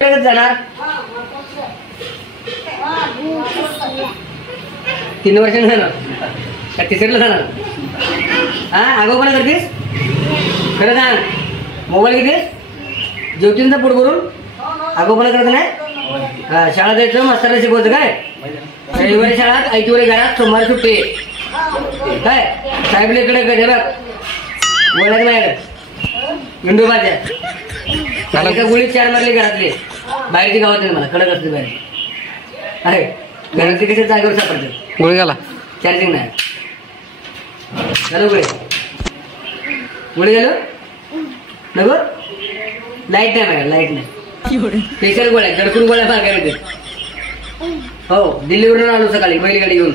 जाणार 3 वर्ष जाणार का तिसरीला जाणार? हा आगाऊपणा करतेस खरं सांग. मोबाईल घेतेस जेवतींचा पोट भरून आगाऊपणा करत नाही. हा शाळा जायचं मास्तरला शिकवायचं काय? रविवारी शाळात ऐकवारी घरात सोमवारी सुट्टी काय? साहेबला इकडे कधी बघ बोलायचं नाही इंडोबाच्या का गोळीत 4 मारले घरातले बाहेरची गावात नाही मला कडक असते बाहेर आहे घरातले कशा जागेवर सापडते गोळी घाला चार्जिंग नाही झालं गोळी गेलो नको लाईट नाही मागा लाईट नाही स्पेशल गोळ्या गडकून गोळ्या मागायला हो दिल्लीवरून आलो सकाळी बैलगाडी घेऊन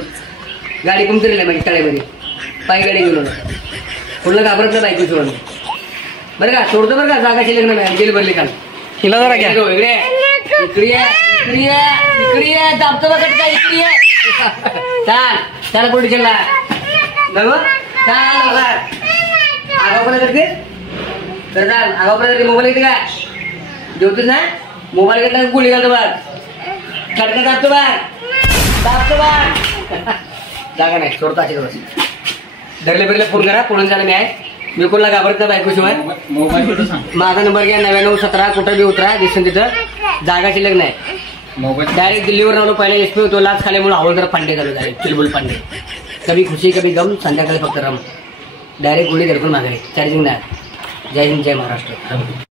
गाडी कुमतरली माझी शाळेमध्ये पायी गाडी घेऊन आलो कुठलं घाबरत नाही बाईक सोडून बरं का सोडतो बरं का जागा शिल्लक नाही गेली भरली काल हिला जरा घ्या इकडे इकडे इकडे इकडे दाबतो बघ का इकडे चाल चाल पोलिसला बघ चाल आगाऊपणा करते तर चाल आगाऊपणा करते मोबाईल घेते का जेवतोच ना मोबाईल घेतला गोळी घालतो बघ खडका दाबतो बघ जागा नाही सोडतो अशी बस धरले बिरले फोन करा पळून झालं मी आहे मी कोणाला घाबरत बायको शिवाय माझा नंबर घ्या 9917 कुठं बी उतरा दिसून तिथं जागा शिल्लक नाही. डायरेक्ट दिल्लीवर आलो पहिले एसपी होतो लाच खाल्यामुळे हवलदार पांडे झालो डायरेक्ट चिलबुल पांडे कभी खुशी कभी गम संध्याकाळी फक्त रम डायरेक्ट गोळी धडकून मागे चार्जिंग नाही. जय हिंद जय महाराष्ट्र.